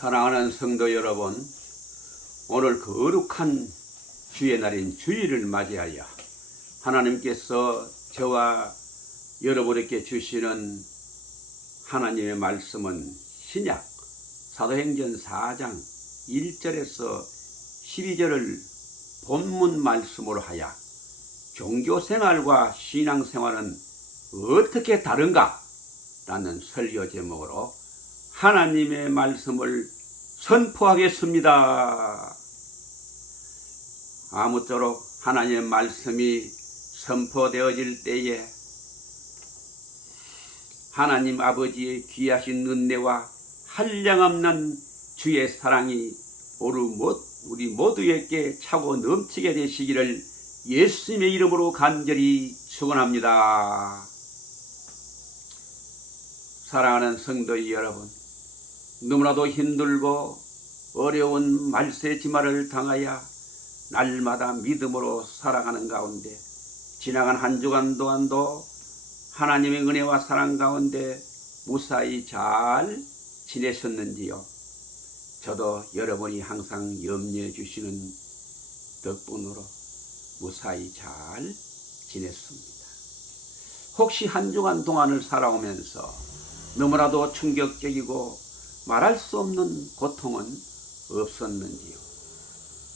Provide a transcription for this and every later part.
사랑하는 성도 여러분, 오늘 거룩한 주의 날인 주일을 맞이하여 하나님께서 저와 여러분에게 주시는 하나님의 말씀은 신약 사도행전 4장 1절에서 12절을 본문 말씀으로 하여 종교생활과 신앙생활은 어떻게 다른가? 라는 설교 제목으로 하나님의 말씀을 선포하겠습니다. 아무쪼록 하나님의 말씀이 선포되어질 때에 하나님 아버지의 귀하신 은혜와 한량없는 주의 사랑이 우리 모두에게 차고 넘치게 되시기를 예수님의 이름으로 간절히 축원합니다. 사랑하는 성도 여러분, 너무나도 힘들고 어려운 말세지마를 당하여 날마다 믿음으로 살아가는 가운데 지나간 한 주간 동안도 하나님의 은혜와 사랑 가운데 무사히 잘 지내셨는지요? 저도 여러분이 항상 염려해 주시는 덕분으로 무사히 잘 지냈습니다. 혹시 한 주간 동안을 살아오면서 너무나도 충격적이고 말할 수 없는 고통은 없었는지요?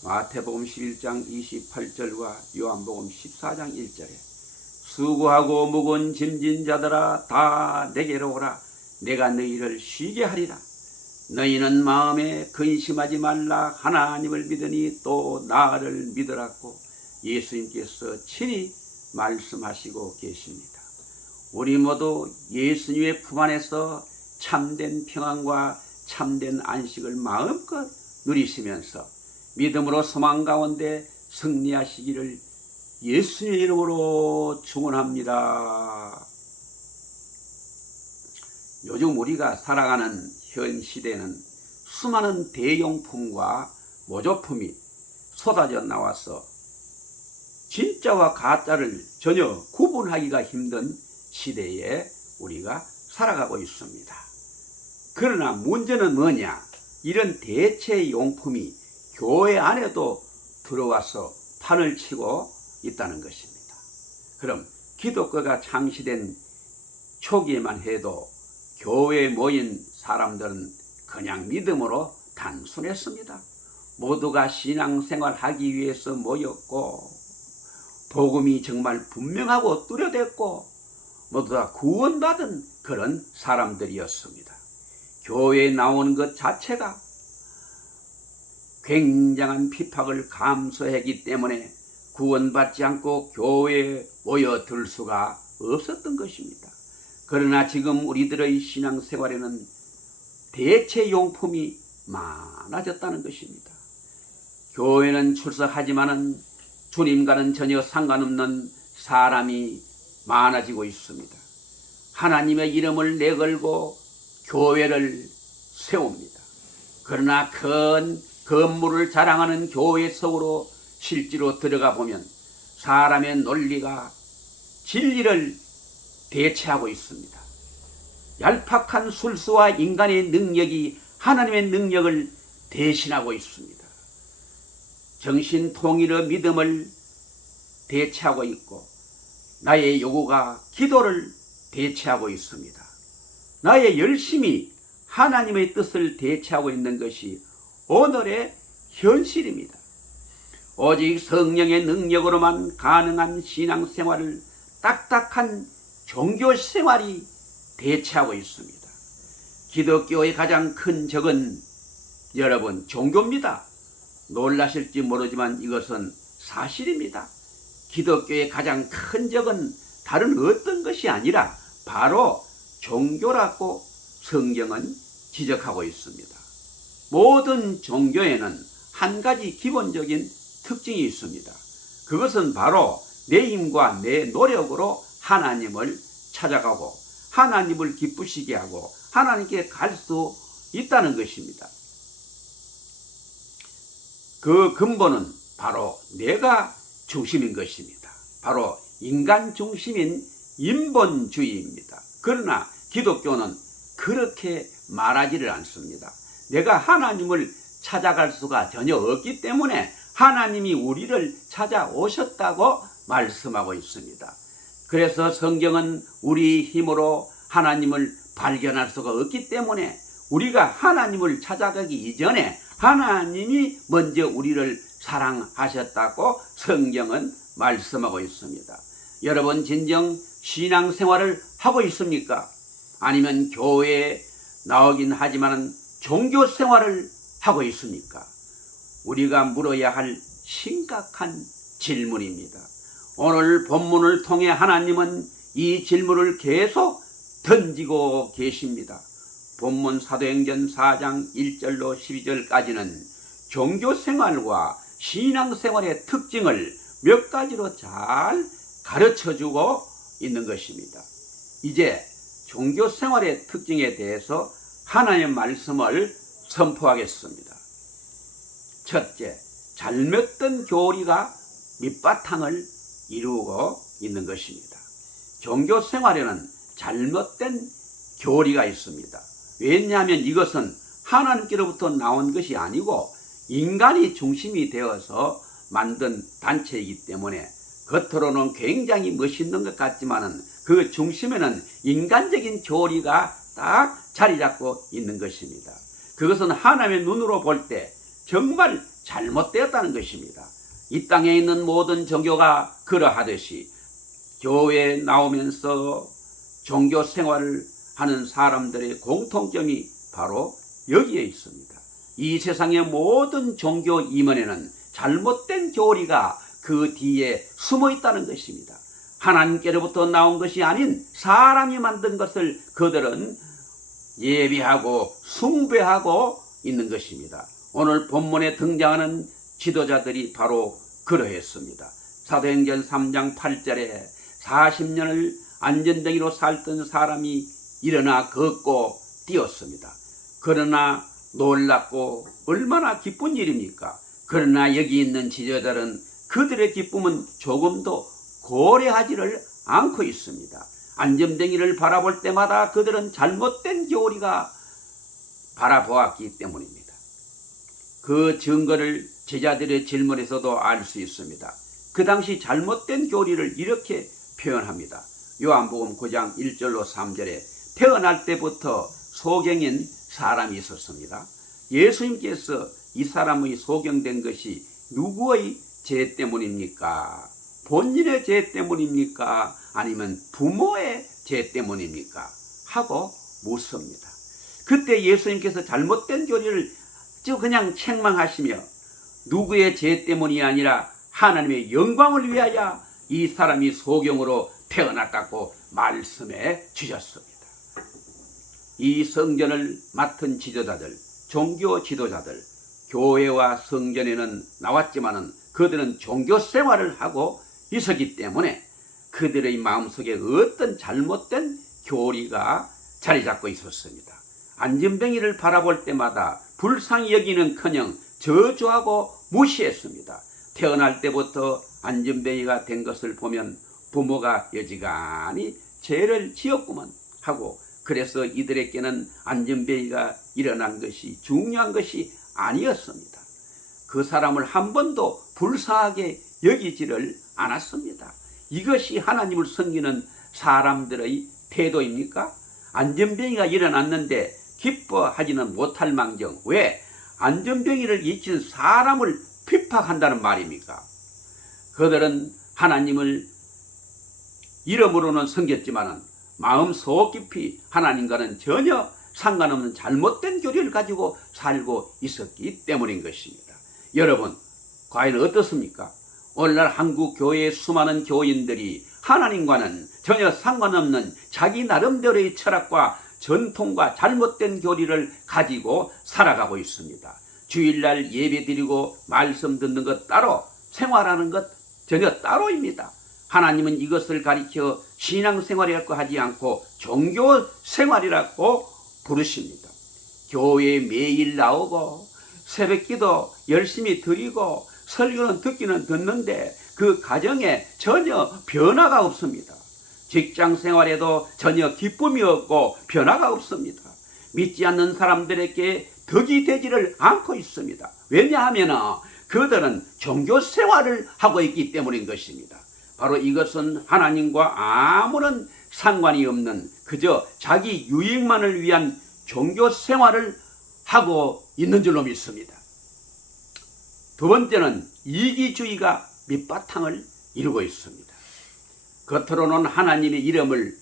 마태복음 11장 28절과 요한복음 14장 1절에 수고하고 무거운 짐진 자들아 다 내게로 오라. 내가 너희를 쉬게 하리라. 너희는 마음에 근심하지 말라. 하나님을 믿으니 또 나를 믿으라고 예수님께서 친히 말씀하시고 계십니다. 우리 모두 예수님의 품 안에서 참된 평안과 참된 안식을 마음껏 누리시면서 믿음으로 소망 가운데 승리하시기를 예수님의 이름으로 축원합니다. 요즘 우리가 살아가는 현 시대는 수많은 대용품과 모조품이 쏟아져 나와서 진짜와 가짜를 전혀 구분하기가 힘든 시대에 우리가 살아가고 있습니다. 그러나 문제는 뭐냐? 이런 대체 용품이 교회 안에도 들어와서 판을 치고 있다는 것입니다. 그럼 기독교가 창시된 초기에만 해도 교회에 모인 사람들은 그냥 믿음으로 단순했습니다. 모두가 신앙생활 하기 위해서 모였고 복음이 정말 분명하고 뚜렷했고 모두 다 구원받은 그런 사람들이었습니다. 교회에 나오는 것 자체가 굉장한 핍박을 감수했기 때문에 구원받지 않고 교회에 모여들 수가 없었던 것입니다. 그러나 지금 우리들의 신앙생활에는 대체 용품이 많아졌다는 것입니다. 교회는 출석하지만은 주님과는 전혀 상관없는 사람이 많아지고 있습니다. 하나님의 이름을 내걸고 교회를 세웁니다. 그러나 큰 건물을 자랑하는 교회 속으로 실제로 들어가 보면 사람의 논리가 진리를 대체하고 있습니다. 얄팍한 술수와 인간의 능력이 하나님의 능력을 대신하고 있습니다. 정신통일의 믿음을 대체하고 있고 나의 요구가 기도를 대체하고 있습니다. 나의 열심이 하나님의 뜻을 대체하고 있는 것이 오늘의 현실입니다. 오직 성령의 능력으로만 가능한 신앙생활을 딱딱한 종교생활이 대체하고 있습니다. 기독교의 가장 큰 적은 여러분 종교입니다. 놀라실지 모르지만 이것은 사실입니다. 기독교의 가장 큰 적은 다른 어떤 것이 아니라 바로 종교라고 성경은 지적하고 있습니다. 모든 종교에는 한 가지 기본적인 특징이 있습니다. 그것은 바로 내 힘과 내 노력으로 하나님을 찾아가고 하나님을 기쁘시게 하고 하나님께 갈 수 있다는 것입니다. 그 근본은 바로 내가 중심인 것입니다. 바로 인간 중심인 인본주의입니다. 그러나 기독교는 그렇게 말하지를 않습니다. 내가 하나님을 찾아갈 수가 전혀 없기 때문에 하나님이 우리를 찾아오셨다고 말씀하고 있습니다. 그래서 성경은 우리 힘으로 하나님을 발견할 수가 없기 때문에 우리가 하나님을 찾아가기 이전에 하나님이 먼저 우리를 사랑하셨다고 성경은 말씀하고 있습니다. 여러분 진정 신앙생활을 하고 있습니까? 아니면 교회에 나오긴 하지만 종교생활을 하고 있습니까? 우리가 물어야 할 심각한 질문입니다. 오늘 본문을 통해 하나님은 이 질문을 계속 던지고 계십니다. 본문 사도행전 4장 1절로 12절까지는 종교생활과 신앙생활의 특징을 몇 가지로 잘 가르쳐주고 있는 것입니다. 이제 종교생활의 특징에 대해서 하나님의 말씀을 선포하겠습니다. 첫째, 잘못된 교리가 밑바탕을 이루고 있는 것입니다. 종교생활에는 잘못된 교리가 있습니다. 왜냐하면 이것은 하나님께로부터 나온 것이 아니고 인간이 중심이 되어서 만든 단체이기 때문에 겉으로는 굉장히 멋있는 것 같지만은 그 중심에는 인간적인 교리가 딱 자리 잡고 있는 것입니다. 그것은 하나님의 눈으로 볼 때 정말 잘못되었다는 것입니다. 이 땅에 있는 모든 종교가 그러하듯이 교회에 나오면서 종교 생활을 하는 사람들의 공통점이 바로 여기에 있습니다. 이 세상의 모든 종교 이면에는 잘못된 교리가 그 뒤에 숨어 있다는 것입니다. 하나님께로부터 나온 것이 아닌 사람이 만든 것을 그들은 예배하고 숭배하고 있는 것입니다. 오늘 본문에 등장하는 지도자들이 바로 그러했습니다. 사도행전 3장 8절에 40년을 안전뱅이로 살던 사람이 일어나 걷고 뛰었습니다. 그러나 놀랍고 얼마나 기쁜 일입니까? 그러나 여기 있는 지도자들은 그들의 기쁨은 조금도 고려하지를 않고 있습니다. 안전뱅이를 바라볼 때마다 그들은 잘못된 교리가 바라보았기 때문입니다. 그 증거를 제자들의 질문에서도 알 수 있습니다. 그 당시 잘못된 교리를 이렇게 표현합니다. 요한복음 9장 1절로 3절에 태어날 때부터 소경인 사람이 있었습니다. 예수님께서 이 사람의 소경된 것이 누구의 죄 때문입니까? 본인의 죄 때문입니까? 아니면 부모의 죄 때문입니까? 하고 묻습니다. 그때 예수님께서 잘못된 교리를 그냥 책망하시며 누구의 죄 때문이 아니라 하나님의 영광을 위하여 이 사람이 소경으로 태어났다고 말씀해 주셨습니다. 이 성전을 맡은 지도자들, 종교 지도자들, 교회와 성전에는 나왔지만은 그들은 종교 생활을 하고 있었기 때문에 그들의 마음속에 어떤 잘못된 교리가 자리 잡고 있었습니다. 안전뱅이를 바라볼 때마다 불쌍히 여기는커녕 저주하고 무시했습니다. 태어날 때부터 안전뱅이가 된 것을 보면 부모가 여지간히 죄를 지었구만 하고, 그래서 이들에게는 안전뱅이가 일어난 것이 중요한 것이 아니었습니다. 그 사람을 한 번도 불쌍하게 여기지를 않았습니다. 이것이 하나님을 섬기는 사람들의 태도입니까? 안전뱅이가 일어났는데 기뻐하지는 못할 망정, 왜 안전뱅이를 일으킨 사람을 핍박한다는 말입니까? 그들은 하나님을 이름으로는 섬겼지만 마음속 깊이 하나님과는 전혀 상관없는 잘못된 교리를 가지고 살고 있었기 때문인 것입니다. 여러분, 과연 어떻습니까? 오늘날 한국 교회의 수많은 교인들이 하나님과는 전혀 상관없는 자기 나름대로의 철학과 전통과 잘못된 교리를 가지고 살아가고 있습니다. 주일날 예배드리고 말씀 듣는 것 따로, 생활하는 것 전혀 따로입니다. 하나님은 이것을 가리켜 신앙생활이라고 하지 않고 종교생활이라고 부르십니다. 교회에 매일 나오고 새벽기도 열심히 드리고 설교는 듣기는 듣는데 그 가정에 전혀 변화가 없습니다. 직장생활에도 전혀 기쁨이 없고 변화가 없습니다. 믿지 않는 사람들에게 덕이 되지를 않고 있습니다. 왜냐하면 그들은 종교 생활을 하고 있기 때문인 것입니다. 바로 이것은 하나님과 아무런 상관이 없는 그저 자기 유익만을 위한 종교 생활을 하고 있는 줄로 믿습니다. 두 번째는 이기주의가 밑바탕을 이루고 있습니다. 겉으로는 하나님의 이름을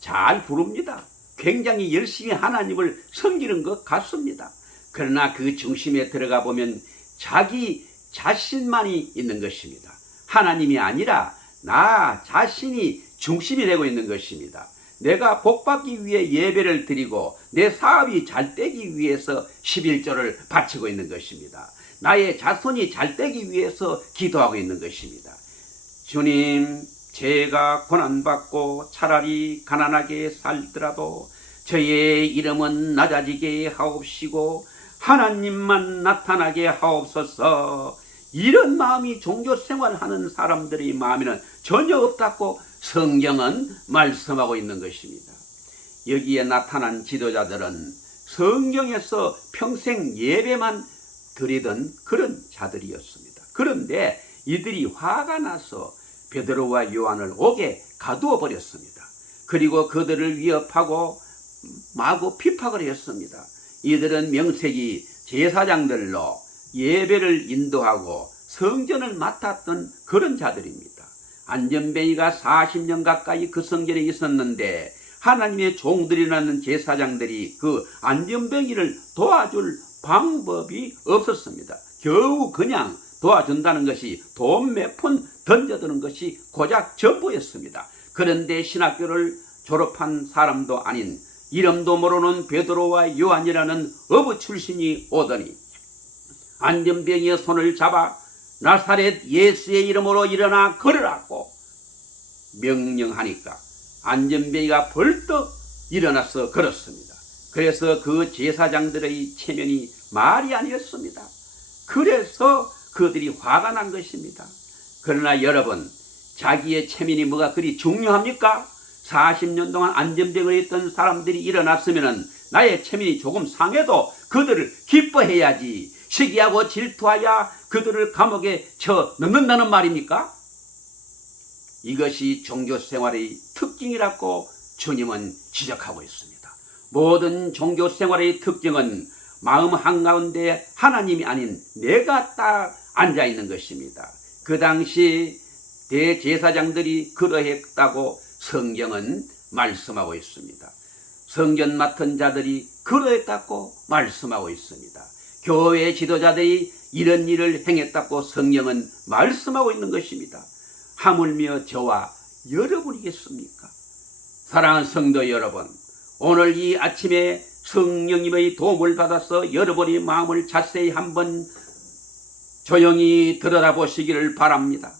잘 부릅니다. 굉장히 열심히 하나님을 섬기는 것 같습니다. 그러나 그 중심에 들어가 보면 자기 자신만이 있는 것입니다. 하나님이 아니라 나 자신이 중심이 되고 있는 것입니다. 내가 복받기 위해 예배를 드리고 내 사업이 잘 되기 위해서 11조를 바치고 있는 것입니다. 나의 자손이 잘 되기 위해서 기도하고 있는 것입니다. 주님, 제가 고난받고 차라리 가난하게 살더라도 저의 이름은 낮아지게 하옵시고 하나님만 나타나게 하옵소서. 이런 마음이 종교생활하는 사람들의 마음에는 전혀 없다고 성경은 말씀하고 있는 것입니다. 여기에 나타난 지도자들은 성경에서 평생 예배만 드리던 그런 자들이었습니다. 그런데 이들이 화가 나서 베드로와 요한을 옥에 가두어 버렸습니다. 그리고 그들을 위협하고 마구 핍박을 했습니다. 이들은 명색이 제사장들로 예배를 인도하고 성전을 맡았던 그런 자들입니다. 안전뱅이가 40년 가까이 그 성전에 있었는데 하나님의 종들이라는 제사장들이 그 안전뱅이를 도와줄 방법이 없었습니다. 겨우 그냥 도와준다는 것이 돈 몇 푼 던져드는 것이 고작 전부였습니다. 그런데 신학교를 졸업한 사람도 아닌 이름도 모르는 베드로와 요한이라는 어부 출신이 오더니 안전뱅이의 손을 잡아 나사렛 예수의 이름으로 일어나 걸으라고 명령하니까 안전뱅이가 벌떡 일어나서 걸었습니다. 그래서 그 제사장들의 체면이 말이 아니었습니다. 그래서 그들이 화가 난 것입니다. 그러나 여러분, 자기의 체면이 뭐가 그리 중요합니까? 40년 동안 안전병을 했던 사람들이 일어났으면 나의 체면이 조금 상해도 그들을 기뻐해야지 시기하고 질투하여 그들을 감옥에 쳐 넣는다는 말입니까? 이것이 종교생활의 특징이라고 주님은 지적하고 있습니다. 모든 종교생활의 특징은 마음 한가운데 하나님이 아닌 내가 딱 앉아있는 것입니다. 그 당시 대제사장들이 그러했다고 성경은 말씀하고 있습니다. 성전 맡은 자들이 그러했다고 말씀하고 있습니다. 교회 지도자들이 이런 일을 행했다고 성경은 말씀하고 있는 것입니다. 하물며 저와 여러분이겠습니까? 사랑하는 성도 여러분, 오늘 이 아침에 성령님의 도움을 받아서 여러분의 마음을 자세히 한번 조용히 들여다보시기를 바랍니다.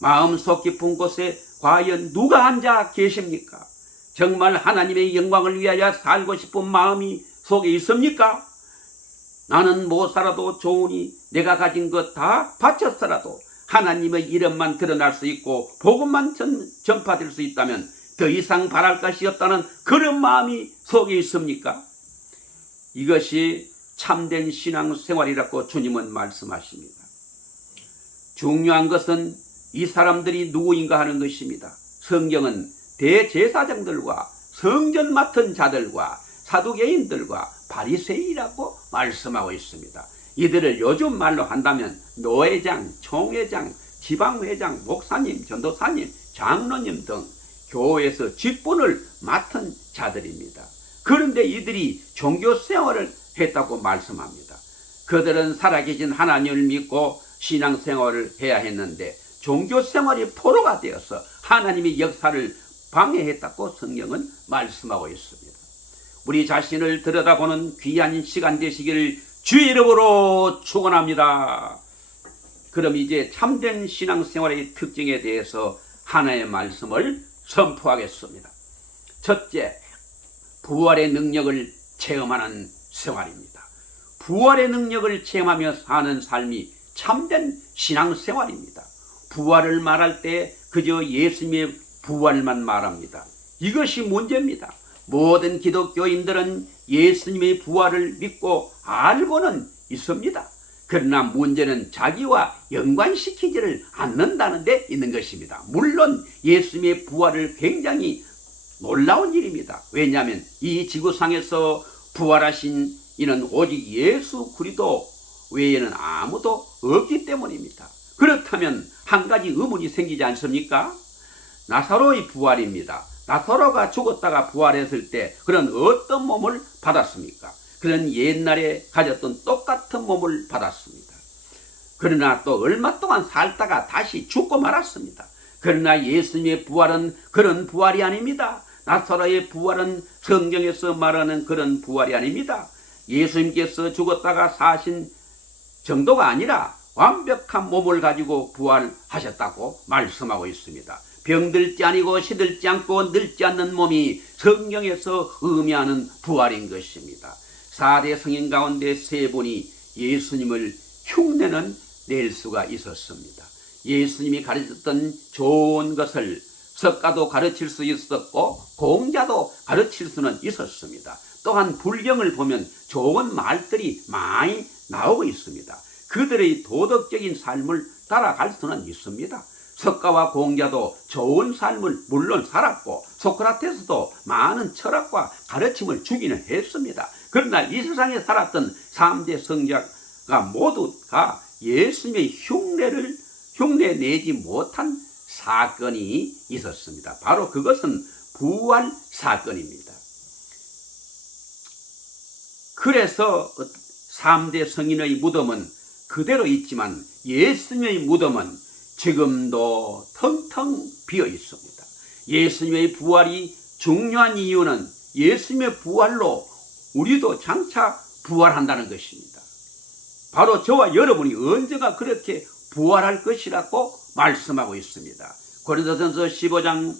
마음속 깊은 곳에 과연 누가 앉아 계십니까? 정말 하나님의 영광을 위하여 살고 싶은 마음이 속에 있습니까? 나는 못 살아도 좋으니 내가 가진 것 다 바쳤더라도 하나님의 이름만 드러날 수 있고 복음만 전파될 수 있다면 더 이상 바랄 것이 없다는 그런 마음이 속에 있습니까? 이것이 참된 신앙생활이라고 주님은 말씀하십니다. 중요한 것은 이 사람들이 누구인가 하는 것입니다. 성경은 대제사장들과 성전 맡은 자들과 사두개인들과 바리새인이라고 말씀하고 있습니다. 이들을 요즘 말로 한다면 노회장, 총회장, 지방회장, 목사님, 전도사님, 장로님 등 교회에서 직분을 맡은 자들입니다. 그런데 이들이 종교생활을 했다고 말씀합니다. 그들은 살아계신 하나님을 믿고 신앙생활을 해야 했는데 종교생활이 포로가 되어서 하나님의 역사를 방해했다고 성경은 말씀하고 있습니다. 우리 자신을 들여다보는 귀한 시간 되시기를 주의 이름으로 축원합니다. 그럼 이제 참된 신앙생활의 특징에 대해서 하나의 말씀을 선포하겠습니다. 첫째, 부활의 능력을 체험하는 생활입니다. 부활의 능력을 체험하며 사는 삶이 참된 신앙생활입니다. 부활을 말할 때 그저 예수님의 부활만 말합니다. 이것이 문제입니다. 모든 기독교인들은 예수님의 부활을 믿고 알고는 있습니다. 그러나 문제는 자기와 연관시키지를 않는다는 데 있는 것입니다. 물론 예수님의 부활을 굉장히 놀라운 일입니다. 왜냐하면 이 지구상에서 부활하신 이는 오직 예수 그리스도 외에는 아무도 없기 때문입니다. 그렇다면 한 가지 의문이 생기지 않습니까? 나사로의 부활입니다. 나사로가 죽었다가 부활했을 때 그는 어떤 몸을 받았습니까? 그는 옛날에 가졌던 똑같은 몸을 받았습니다. 그러나 또 얼마 동안 살다가 다시 죽고 말았습니다. 그러나 예수님의 부활은 그런 부활이 아닙니다. 나사로의 부활은 성경에서 말하는 그런 부활이 아닙니다. 예수님께서 죽었다가 사신 정도가 아니라 완벽한 몸을 가지고 부활하셨다고 말씀하고 있습니다. 병들지 아니고 시들지 않고 늙지 않는 몸이 성경에서 의미하는 부활인 것입니다. 4대 성인 가운데 3분이 예수님을 흉내는 낼 수가 있었습니다. 예수님이 가르쳤던 좋은 것을 석가도 가르칠 수 있었고 공자도 가르칠 수는 있었습니다. 또한 불경을 보면 좋은 말들이 많이 나오고 있습니다. 그들의 도덕적인 삶을 따라갈 수는 있습니다. 석가와 공자도 좋은 삶을 물론 살았고 소크라테스도 많은 철학과 가르침을 주기는 했습니다. 그러나 이 세상에 살았던 3대 성자가 모두가 예수님의 흉내 내지 못한 사건이 있었습니다. 바로 그것은 부활 사건입니다. 그래서 3대 성인의 무덤은 그대로 있지만 예수님의 무덤은 지금도 텅텅 비어 있습니다. 예수님의 부활이 중요한 이유는 예수님의 부활로 우리도 장차 부활한다는 것입니다. 바로 저와 여러분이 언제가 그렇게 부활할 것이라고 말씀하고 있습니다. 고린도전서 15장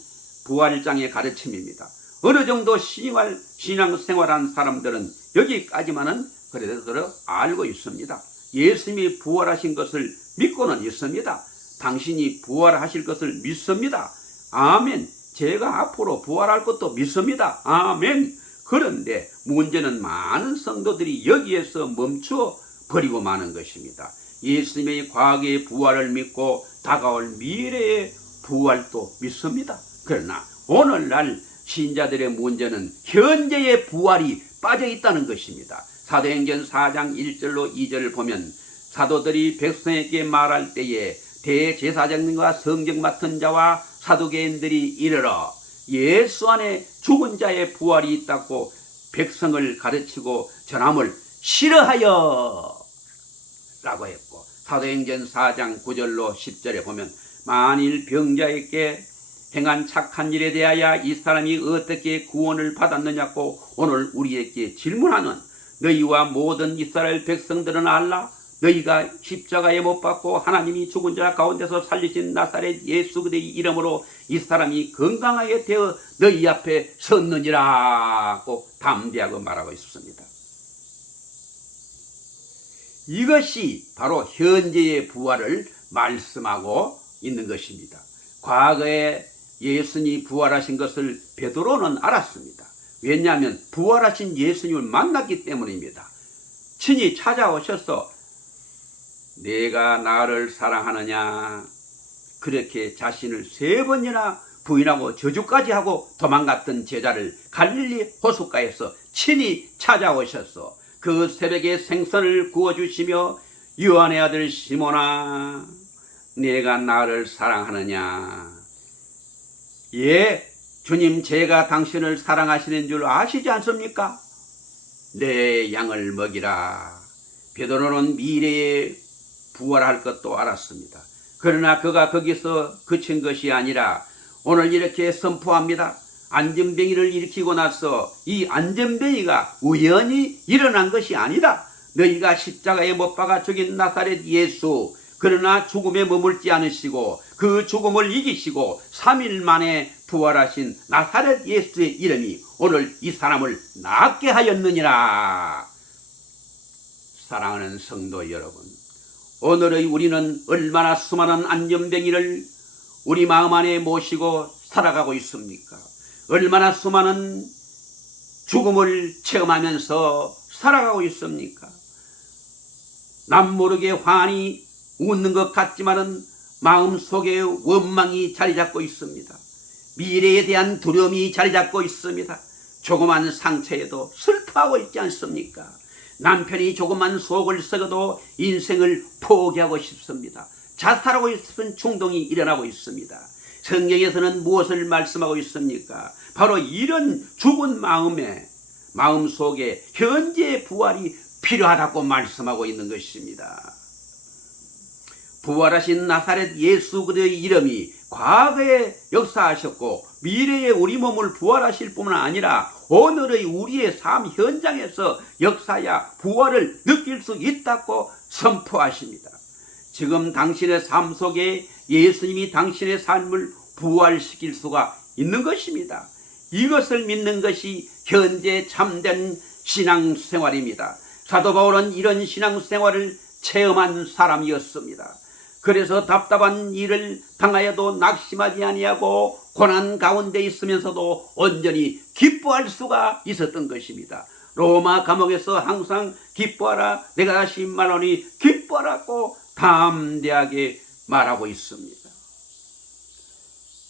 부활장의 가르침입니다. 어느 정도 신앙생활한 사람들은 여기까지만은 그래도 알고 있습니다. 예수님이 부활하신 것을 믿고는 있습니다. 당신이 부활하실 것을 믿습니다. 아멘. 제가 앞으로 부활할 것도 믿습니다. 아멘. 그런데 문제는 많은 성도들이 여기에서 멈춰 버리고 마는 것입니다. 예수님의 과거의 부활을 믿고 다가올 미래의 부활도 믿습니다. 그러나 오늘날 신자들의 문제는 현재의 부활이 빠져 있다는 것입니다. 사도행전 4장 1절로 2절을 보면 사도들이 백성에게 말할 때에 대제사장님과 성경 맡은 자와 사두개인들이 이르러 예수 안에 죽은 자의 부활이 있다고 백성을 가르치고 전함을 싫어하여 라고 했고, 사도행전 4장 9절로 10절에 보면 만일 병자에게 행한 착한 일에 대하여 이 사람이 어떻게 구원을 받았느냐고 오늘 우리에게 질문하는 너희와 모든 이스라엘 백성들은 알라. 너희가 십자가에 못 박고 하나님이 죽은 자 가운데서 살리신 나사렛 예수 그의 이름으로 이 사람이 건강하게 되어 너희 앞에 섰느니라고 담대하고 말하고 있습니다. 이것이 바로 현재의 부활을 말씀하고 있는 것입니다. 과거에 예수님이 부활하신 것을 베드로는 알았습니다. 왜냐하면 부활하신 예수님을 만났기 때문입니다. 친히 찾아오셔서 내가 나를 사랑하느냐 그렇게 자신을 3번이나 부인하고 저주까지 하고 도망갔던 제자를 갈릴리 호숫가에서 친히 찾아오셔서 그 새벽에 생선을 구워주시며 요한의 아들 시몬아 내가 나를 사랑하느냐. 예, 주님 제가 당신을 사랑하시는 줄 아시지 않습니까? 내 양을 먹이라. 베드로는 미래에 부활할 것도 알았습니다. 그러나 그가 거기서 그친 것이 아니라 오늘 이렇게 선포합니다. 안전뱅이를 일으키고 나서 이 안전뱅이가 우연히 일어난 것이 아니다. 너희가 십자가에 못 박아 죽인 나사렛 예수, 그러나 죽음에 머물지 않으시고 그 죽음을 이기시고 3일 만에 부활하신 나사렛 예수의 이름이 오늘 이 사람을 낫게 하였느니라. 사랑하는 성도 여러분, 오늘의 우리는 얼마나 수많은 안전뱅이를 우리 마음 안에 모시고 살아가고 있습니까? 얼마나 수많은 죽음을 체험하면서 살아가고 있습니까? 남모르게 환히 웃는 것 같지만은 마음속에 원망이 자리 잡고 있습니다. 미래에 대한 두려움이 자리 잡고 있습니다. 조그만 상처에도 슬퍼하고 있지 않습니까? 남편이 조그만 속을 썩어도 인생을 포기하고 싶습니다. 자살하고 싶은 충동이 일어나고 있습니다. 성경에서는 무엇을 말씀하고 있습니까? 바로 이런 죽은 마음 속에 현재의 부활이 필요하다고 말씀하고 있는 것입니다. 부활하신 나사렛 예수 그리스도의 이름이 과거에 역사하셨고 미래에 우리 몸을 부활하실 뿐만 아니라 오늘의 우리의 삶 현장에서 역사야 부활을 느낄 수 있다고 선포하십니다. 지금 당신의 삶 속에 예수님이 당신의 삶을 부활시킬 수가 있는 것입니다. 이것을 믿는 것이 현재 참된 신앙생활입니다. 사도 바울은 이런 신앙생활을 체험한 사람이었습니다. 그래서 답답한 일을 당하여도 낙심하지 아니하고 고난 가운데 있으면서도 온전히 기뻐할 수가 있었던 것입니다. 로마 감옥에서 항상 기뻐하라, 내가 다시 말하노니 기뻐하라고 담대하게 말하고 있습니다.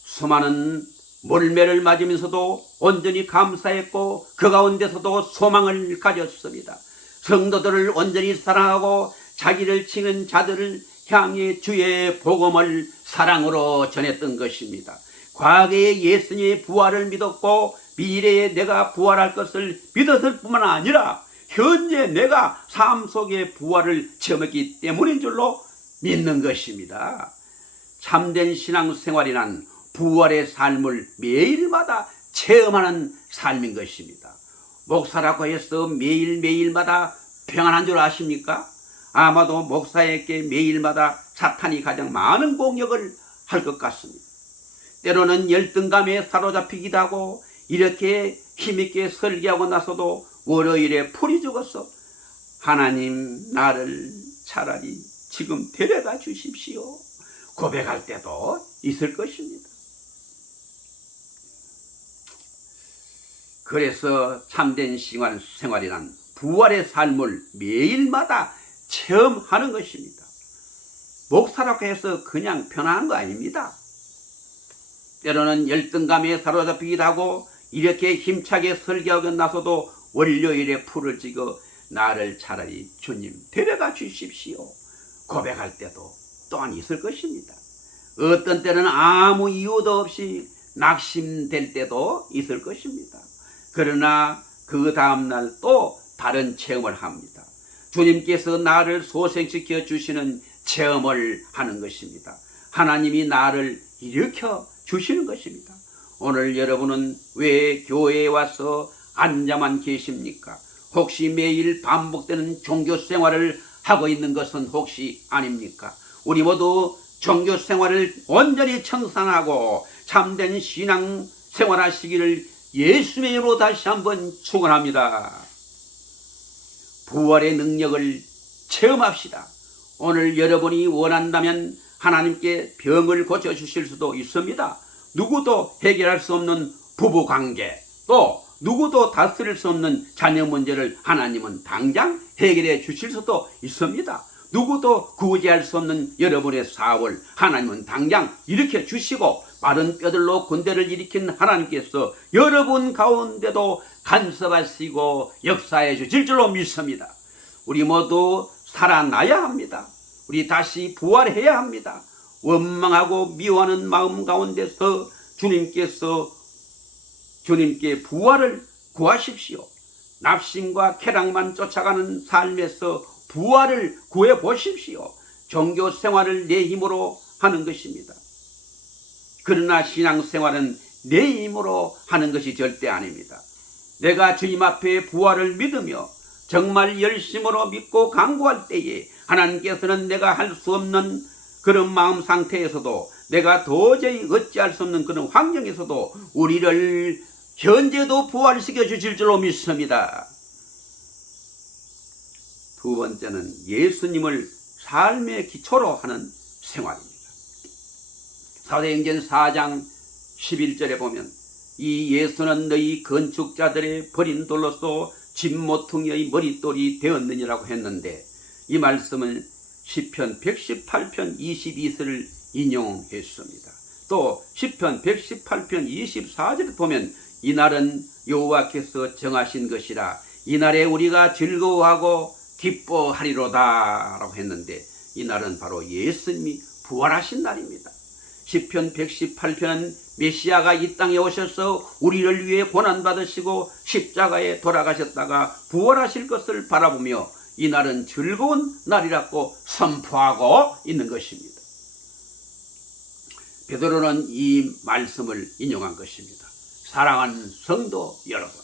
수많은 몰매를 맞으면서도 온전히 감사했고 그 가운데서도 소망을 가졌습니다. 성도들을 온전히 사랑하고 자기를 치는 자들을 향해 주의 복음을 사랑으로 전했던 것입니다. 과거에 예수님의 부활을 믿었고 미래에 내가 부활할 것을 믿었을 뿐만 아니라 현재 내가 삶 속의 부활을 체험했기 때문인 줄로 믿는 것입니다. 참된 신앙생활이란 부활의 삶을 매일마다 체험하는 삶인 것입니다. 목사라고 해서 매일매일마다 평안한 줄 아십니까? 아마도 목사에게 매일마다 사탄이 가장 많은 공격을 할 것 같습니다. 때로는 열등감에 사로잡히기도 하고 이렇게 힘있게 설교하고 나서도 월요일에 풀이 죽어서 하나님 나를 차라리 지금 데려가 주십시오 고백할 때도 있을 것입니다. 그래서 참된 생활이란 부활의 삶을 매일마다 체험하는 것입니다. 목사라고 해서 그냥 편안한 거 아닙니다. 때로는 열등감에 사로잡히기도 하고 이렇게 힘차게 설교하고 나서도 월요일에 풀을 쥐고 나를 차라리 주님 데려가 주십시오 고백할 때도 또한 있을 것입니다. 어떤 때는 아무 이유도 없이 낙심될 때도 있을 것입니다. 그러나 그 다음날 또 다른 체험을 합니다. 주님께서 나를 소생시켜 주시는 체험을 하는 것입니다. 하나님이 나를 일으켜 주시는 것입니다. 오늘 여러분은 왜 교회에 와서 앉아만 계십니까? 혹시 매일 반복되는 종교 생활을 하고 있는 것은 혹시 아닙니까? 우리 모두 종교 생활을 온전히 청산하고 참된 신앙 생활하시기를 예수님의 이름으로 다시 한번 축원합니다. 부활의 능력을 체험합시다. 오늘 여러분이 원한다면 하나님께 병을 고쳐주실 수도 있습니다. 누구도 해결할 수 없는 부부관계, 또 누구도 다스릴 수 없는 자녀 문제를 하나님은 당장 해결해 주실 수도 있습니다. 누구도 구제할 수 없는 여러분의 사업을 하나님은 당장 일으켜 주시고 마른 뼈들로 군대를 일으킨 하나님께서 여러분 가운데도 간섭하시고 역사해 주실 줄로 믿습니다. 우리 모두 살아나야 합니다. 우리 다시 부활해야 합니다. 원망하고 미워하는 마음 가운데서 주님께 부활을 구하십시오. 낙심과 쾌락만 쫓아가는 삶에서 부활을 구해 보십시오. 종교 생활을 내 힘으로 하는 것입니다. 그러나 신앙생활은 내 힘으로 하는 것이 절대 아닙니다. 내가 주님 앞에 부활을 믿으며 정말 열심으로 믿고 간구할 때에 하나님께서는 내가 할 수 없는 그런 마음 상태에서도 내가 도저히 어찌할 수 없는 그런 환경에서도 우리를 현재도 부활시켜 주실 줄로 믿습니다. 두 번째는 예수님을 삶의 기초로 하는 생활입니다. 사도행전 4장 11절에 보면 이 예수는 너희 건축자들의 버린 돌로서 집 모퉁이의 머릿돌이 되었느니라고 했는데, 이 말씀은 시편 118편 22절을 인용했습니다. 또 시편 118편 24절을 보면 이날은 여호와께서 정하신 것이라 이날에 우리가 즐거워하고 기뻐하리로다 라고 했는데, 이날은 바로 예수님이 부활하신 날입니다. 시편 118편은 메시아가 이 땅에 오셔서 우리를 위해 고난받으시고 십자가에 돌아가셨다가 부활하실 것을 바라보며 이날은 즐거운 날이라고 선포하고 있는 것입니다. 베드로는 이 말씀을 인용한 것입니다. 사랑하는 성도 여러분,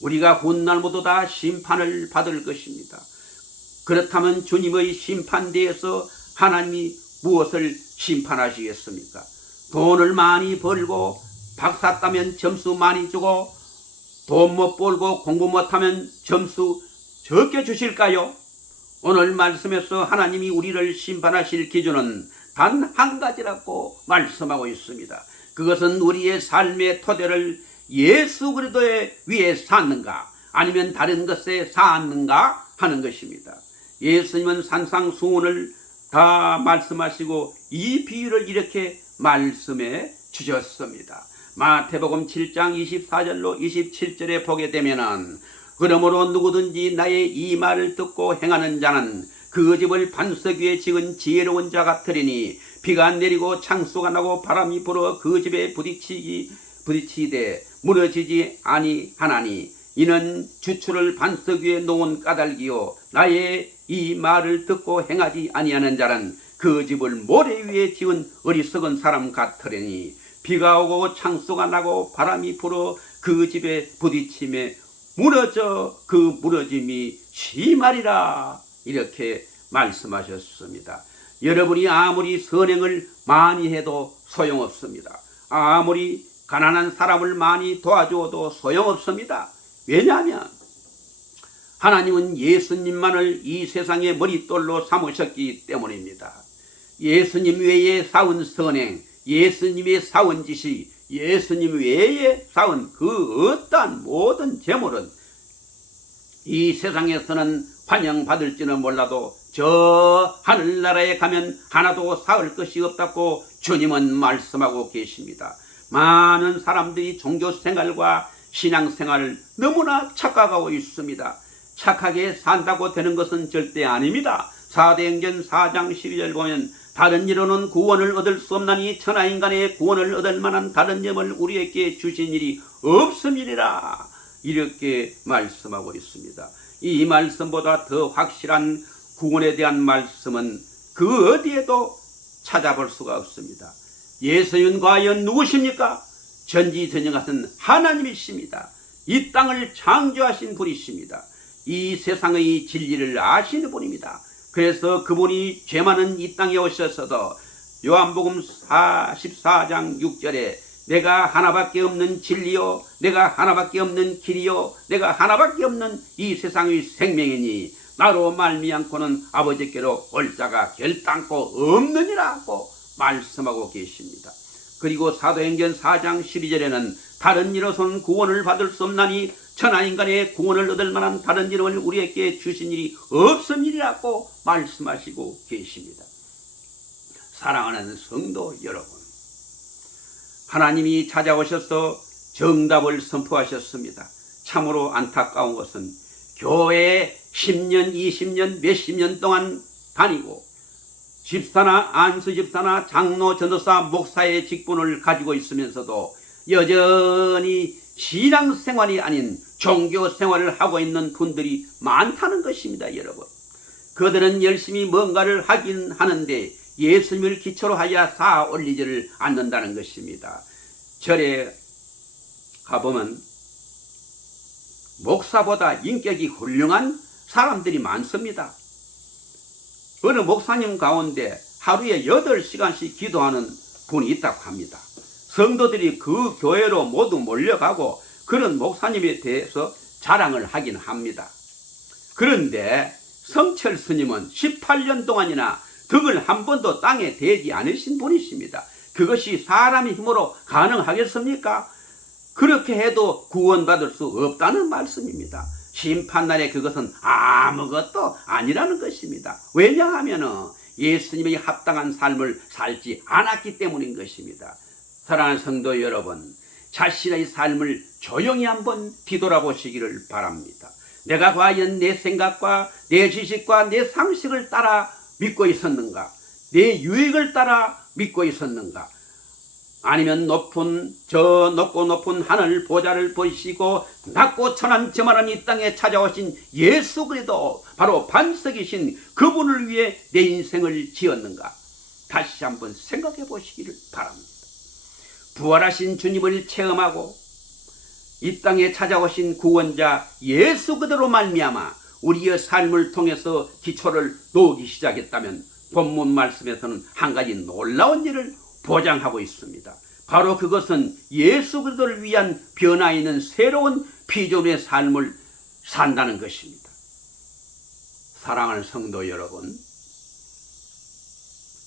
우리가 훗날 모두 다 심판을 받을 것입니다. 그렇다면 주님의 심판대에서 하나님이 무엇을 심판하시겠습니까? 돈을 많이 벌고 박사 따면 점수 많이 주고 돈 못 벌고 공부 못하면 점수 적게 주실까요? 오늘 말씀에서 하나님이 우리를 심판하실 기준은 단 한 가지라고 말씀하고 있습니다. 그것은 우리의 삶의 토대를 예수 그리스도에 위해 쌓는가 아니면 다른 것에 쌓았는가 하는 것입니다. 예수님은 산상수훈을 다 말씀하시고 이 비유를 이렇게 말씀해 주셨습니다. 마태복음 7장 24절로 27절에 보게 되면은 그러므로 누구든지 나의 이 말을 듣고 행하는 자는 그 집을 반석 위에 지은 지혜로운 자 같으리니 비가 내리고 창수가 나고 바람이 불어 그 집에 부딪히되 무너지지 아니하나니 이는 주추를 반석 위에 놓은 까닭이요 나의 이 말을 듣고 행하지 아니하는 자는 그 집을 모래 위에 지은 어리석은 사람 같으리니 비가 오고 창수가 나고 바람이 불어 그 집에 부딪힘에 무너져 그 무너짐이 심하리라 이렇게 말씀하셨습니다. 여러분이 아무리 선행을 많이 해도 소용없습니다. 아무리 가난한 사람을 많이 도와줘도 소용없습니다. 왜냐하면 하나님은 예수님만을 이 세상의 머릿돌로 삼으셨기 때문입니다. 예수님 외에 쌓은 선행, 예수님의 쌓은 지식, 예수님 외에 쌓은 그 어떠한 모든 재물은 이 세상에서는 환영받을지는 몰라도 저 하늘나라에 가면 하나도 쌓을 것이 없다고 주님은 말씀하고 계십니다. 많은 사람들이 종교생활과 신앙생활을 너무나 착각하고 있습니다. 착하게 산다고 되는 것은 절대 아닙니다. 사도행전 4장 12절 보면 다른 이로는 구원을 얻을 수 없나니 천하인간의 구원을 얻을 만한 다른 점을 우리에게 주신 일이 없음이니라 이렇게 말씀하고 있습니다. 이 말씀보다 더 확실한 구원에 대한 말씀은 그 어디에도 찾아볼 수가 없습니다. 예수님은 과연 누구십니까? 전지전능하신 하나님이십니다. 이 땅을 창조하신 분이십니다. 이 세상의 진리를 아시는 분입니다. 그래서 그분이 죄 많은 이 땅에 오셔서도 요한복음 14장 6절에 내가 하나밖에 없는 진리요 내가 하나밖에 없는 길이요 내가 하나밖에 없는 이 세상의 생명이니 나로 말미암고는 아버지께로 올 자가 결단코 없느니라고 말씀하고 계십니다. 그리고 사도행전 4장 12절에는 다른 이로서는 구원을 받을 수 없나니 천하인간의 구원을 얻을 만한 다른 이름을 우리에게 주신 일이 없음이라고 말씀하시고 계십니다. 사랑하는 성도 여러분, 하나님이 찾아오셔서 정답을 선포하셨습니다. 참으로 안타까운 것은 교회에 10년, 20년, 몇십 년 동안 다니고 집사나 안수집사나 장로, 전도사, 목사의 직분을 가지고 있으면서도 여전히 신앙생활이 아닌 종교생활을 하고 있는 분들이 많다는 것입니다. 여러분, 그들은 열심히 뭔가를 하긴 하는데 예수님을 기초로 하여 쌓아 올리지를 않는다는 것입니다. 절에 가보면 목사보다 인격이 훌륭한 사람들이 많습니다. 어느 목사님 가운데 하루에 8시간씩 기도하는 분이 있다고 합니다. 성도들이 그 교회로 모두 몰려가고 그런 목사님에 대해서 자랑을 하긴 합니다. 그런데 성철 스님은 18년 동안이나 덕을 한 번도 땅에 대지 않으신 분이십니다. 그것이 사람의 힘으로 가능하겠습니까? 그렇게 해도 구원받을 수 없다는 말씀입니다. 심판날에 그것은 아무것도 아니라는 것입니다. 왜냐하면 예수님이 합당한 삶을 살지 않았기 때문인 것입니다. 사랑하는 성도 여러분, 자신의 삶을 조용히 한번 뒤돌아보시기를 바랍니다. 내가 과연 내 생각과 내 지식과 내 상식을 따라 믿고 있었는가? 내 유익을 따라 믿고 있었는가? 아니면 높고 높은 하늘 보좌를 보시고 낮고 천한 저만한 이 땅에 찾아오신 예수 그리스도 바로 반석이신 그분을 위해 내 인생을 지었는가? 다시 한번 생각해 보시기를 바랍니다. 부활하신 주님을 체험하고 이 땅에 찾아오신 구원자 예수 그대로 말미암아 우리의 삶을 통해서 기초를 놓기 시작했다면 본문 말씀에서는 한 가지 놀라운 일을 보장하고 있습니다. 바로 그것은 예수 그리스도를 위한 변화 있는 새로운 피조물의 삶을 산다는 것입니다. 사랑하는 성도 여러분,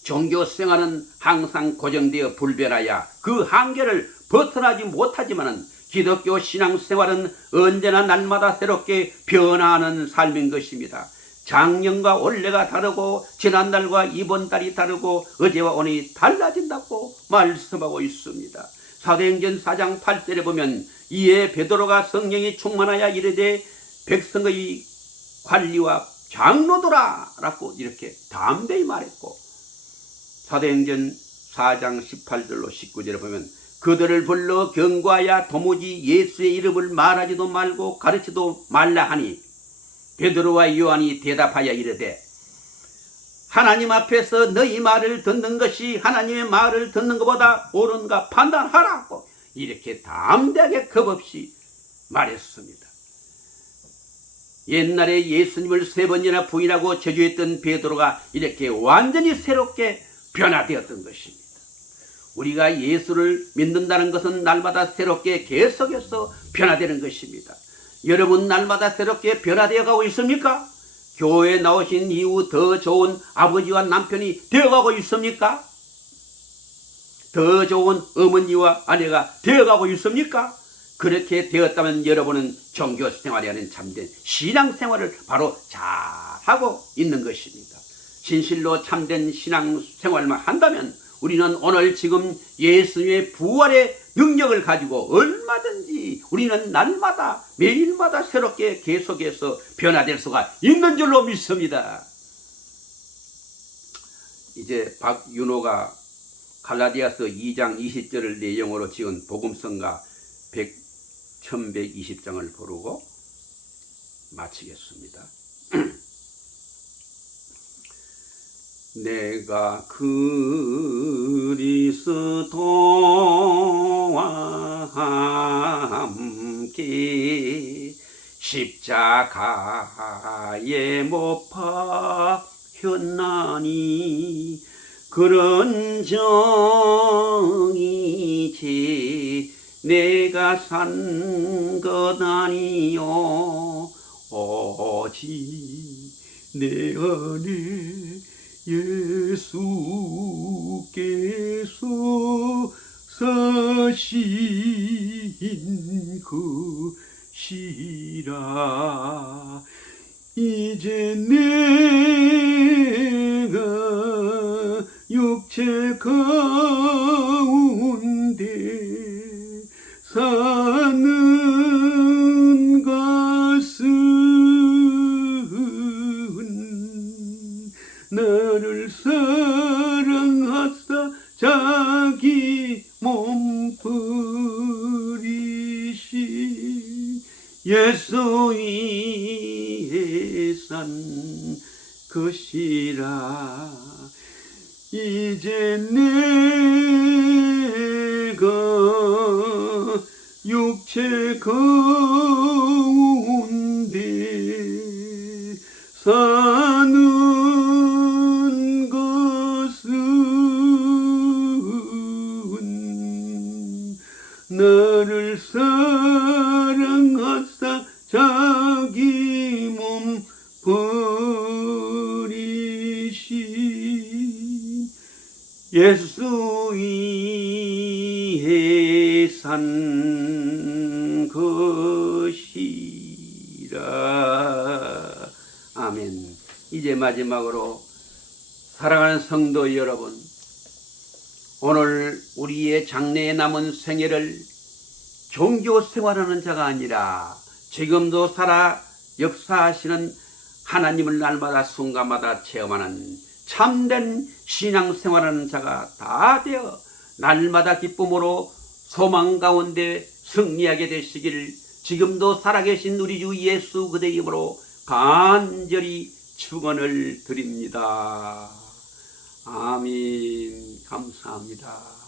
종교 생활은 항상 고정되어 불변하여 그 한계를 벗어나지 못하지만 기독교 신앙생활은 언제나 날마다 새롭게 변화하는 삶인 것입니다. 작년과 올해가 다르고 지난달과 이번 달이 다르고 어제와 오늘이 달라진다고 말씀하고 있습니다. 사도행전 4장 8절에 보면 이에 베드로가 성령이 충만하여 이르되 백성의 관리와 장로들아 라고 이렇게 담대히 말했고, 사도행전 4장 18절로 19절에 보면 그들을 불러 경고하여 도무지 예수의 이름을 말하지도 말고 가르치도 말라 하니 베드로와 요한이 대답하여 이르되 하나님 앞에서 너희 말을 듣는 것이 하나님의 말을 듣는 것보다 옳은가 판단하라고 이렇게 담대하게 겁없이 말했습니다. 옛날에 예수님을 3번이나 부인하고 저주했던 베드로가 이렇게 완전히 새롭게 변화되었던 것입니다. 우리가 예수를 믿는다는 것은 날마다 새롭게 계속해서 변화되는 것입니다. 여러분 날마다 새롭게 변화되어 가고 있습니까? 교회에 나오신 이후 더 좋은 아버지와 남편이 되어가고 있습니까? 더 좋은 어머니와 아내가 되어가고 있습니까? 그렇게 되었다면 여러분은 종교생활이 아닌 참된 신앙생활을 바로 잘하고 있는 것입니다. 진실로 참된 신앙생활만 한다면 우리는 오늘 지금 예수님의 부활의 능력을 가지고 얼마든지 우리는 날마다 매일마다 새롭게 계속해서 변화될 수가 있는 줄로 믿습니다. 이제 박윤호가 갈라디아서 2장 20절을 내용으로 지은 복음성가 1120장을 부르고 마치겠습니다. 내가 그리스도와 함께 십자가에 못 박혔나니 그런 정이지 내가 산 것 아니요 오직 내 안에 예수께서 사신 것이라. 이제 내가 육체 가운데 사는 것은 나를 사랑하사 자기 몸 버리신 예수 위에 산 것이라. 이제 내가 육체 가운데 사는 것은 나를 사랑하사 자기 몸 버리신 예수 위에 산 것이라. 아멘. 이제 마지막으로 사랑하는 성도 여러분, 오늘 우리의 장래에 남은 생애를 종교 생활하는 자가 아니라 지금도 살아 역사하시는 하나님을 날마다 순간마다 체험하는 참된 신앙생활하는 자가 다 되어 날마다 기쁨으로 소망 가운데 승리하게 되시기를 지금도 살아계신 우리 주 예수 그대 이름으로 간절히 축원을 드립니다. 아멘. 감사합니다.